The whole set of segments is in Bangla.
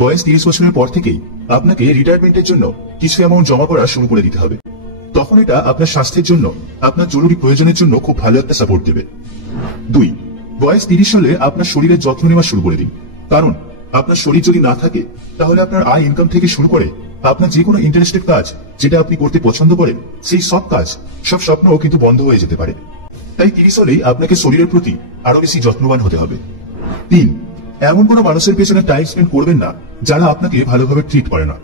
বয়স 30 বছরের পর থেকেই আপনাকে রিটায়ারমেন্টের জন্য কিছু অ্যামাউন্ট জমা করা শুরু করে দিতে হবে। তখন এটা আপনার স্বাস্থ্যের জন্য, আপনার জরুরি প্রয়োজনের জন্য খুব ভালো একটা সাপোর্ট দেবে। 2, বয়স 30 হলে আপনার শরীরের যত্ন নেওয়া শুরু করে দিন। কারণ আপনার শরীর যদি না থাকে তাহলে আপনার আয় ইনকাম থেকে শুরু করে আপনার যে কোনো ইন্টারেস্টেড কাজ যেটা আপনি করতে পছন্দ করেন, সেই সব কাজ, সব স্বপ্নও কিন্তু বন্ধ হয়ে যেতে পারে। তাই 30 হলেই আপনাকে শরীরের প্রতি আরো বেশি যত্নবান হতে হবে। 3, এমন কোনো মানুষের পেছনে টাইম স্পেন্ড করবেন না যারা আপনাকে ভালোভাবে ট্রিট করে না।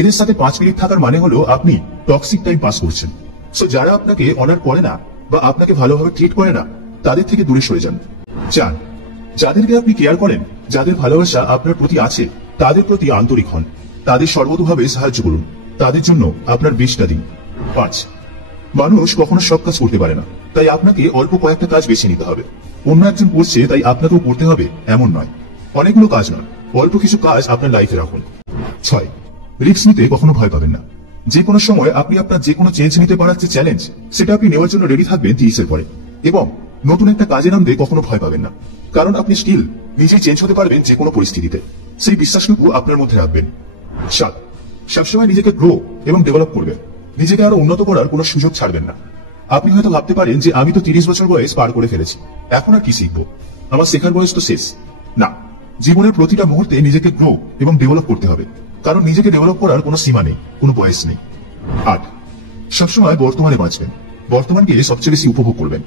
এদের সাথে 5 মিনিট থাকার মানে হলো আপনি টক্সিক টাইম পাস করছেন। সো যারা আপনাকে অনার করে না বা আপনাকে ভালোভাবে ট্রিট করে না, তাদের থেকে দূরে সরে যান। 4, যাদেরকে আপনি কেয়ার করেন, যাদের ভালোবাসা আপনার প্রতি আছে, তাদের প্রতি আন্তরিক হন, তাদের সর্বতোভাবে সাহায্য করুন, তাদের জন্য আপনার বেশটা দিন। 5, মানুষ কখনো সব কাজ করতে পারে না, তাই আপনাকে অল্প কয়েকটা কাজ বেছে নিতে হবে। অন্য একজন করছে তাই আপনাকেও করতে হবে এমন নয়। অনেকগুলো কাজ নয়, অল্প কিছু কাজ আপনার লাইফে রাখুন। 6, রিস্ক নিতে কখনো ভয় পাবেন না। যে কোনো সময় আপনি আপনার যে কোনো চেঞ্জ নিতে পারার যে চ্যালেঞ্জ, সেটা আপনি নেওয়ার জন্য রেডি থাকবেন 30 এর পরে। এবং নতুন একটা কাজে নামতে কখনো ভয় পাবেন না, কারণ আপনি স্টিল নিজেই চেঞ্জ হতে পারবেন যে কোনো পরিস্থিতিতে। সেই বিশ্বাসটুকু আপনার মধ্যে রাখবেন। 7, সবসময় নিজেকে গ্রো এবং ডেভেলপ করবেন। নিজেকে আরো উন্নত করার কোনো সুযোগ ছাড়বেন না। আপনি হয়তো ভাবতে পারেন যে আমি তো 30 বছর বয়স পার করে ফেলেছি, এখন আর কি শিখবো, আমার শেখার বয়স তো শেষ। না, জীবনের প্রতিটা মুহূর্তে নিজেকে গ্রো এবং ডেভেলপ করতে হবে, কারণ নিজেকে ডেভেলপ করার কোনো সীমা নেই, কোনো বয়স নেই। 8, সবসময় বর্তমানে বাঁচবেন, বর্তমানকে সবচেয়ে বেশি উপভোগ করবেন।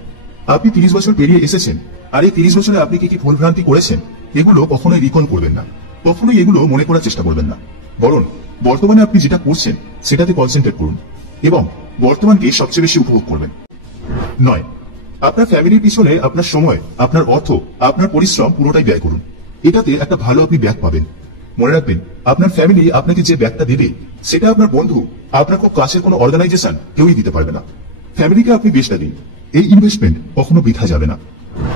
আপনি 30 বছর পেরিয়ে এসেছেন, আর এই 30 বছরে আপনি কি কি ভুলভ্রান্তি করেছেন এগুলো কখনোই রিকল করবেন না, কখনোই এগুলো মনে করার চেষ্টা করবেন না। বরং বর্তমানে আপনি যেটা করছেন সেটাতে কনসেন্ট্রেট করুন এবং বর্তমানকে সবচেয়ে বেশি উপভোগ করবেন। 9, আপনার ফ্যামিলির পিছনে আপনার সময়, আপনার অর্থ, আপনার পরিশ্রম পুরোটাই ব্যয় করুন। এটাতে একটা ভালো আপনি ব্যাক পাবেন। মনে রাখবেন, আপনার ফ্যামিলি আপনাকে যে ব্যাকটা দেবে সেটা আপনার বন্ধু, আপনার খুব কাছের কোনো অর্গানাইজেশন কেউই দিতে পারবে না। ফ্যামিলিকে আপনি বেশটা দিন, এই ইনভেস্টমেন্ট কখনো বৃথা যাবে না।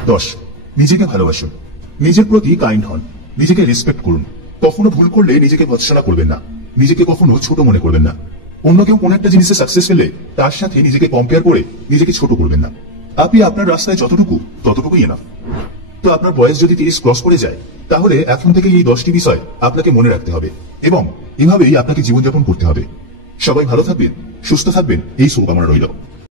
10, নিজেকে ভালোবাসুন, নিজের প্রতি কাইন্ড হন, নিজেকে রেসপেক্ট করুন। কখনো ভুল করলে নিজেকে ভৎসনা করবেন না, নিজেকে কখনো ছোট মনে করবেন না। অন্য কেউ কোন একটা জিনিসে সাকসেস পেলে তার সাথে নিজেকে কম্পেয়ার করে নিজেকে ছোট করবেন না। আপনি আপনার রাস্তায় ততটুকুই এনাফ। তো আপনার বয়স যদি 30 ক্রস করে যায়, তাহলে এখন থেকে এই 10টি বিষয় আপনাকে মনে রাখতে হবে এবং এভাবেই আপনাকে জীবনযাপন করতে হবে। সবাই ভালো থাকবেন, সুস্থ থাকবেন, এই শুভকামনা রইল।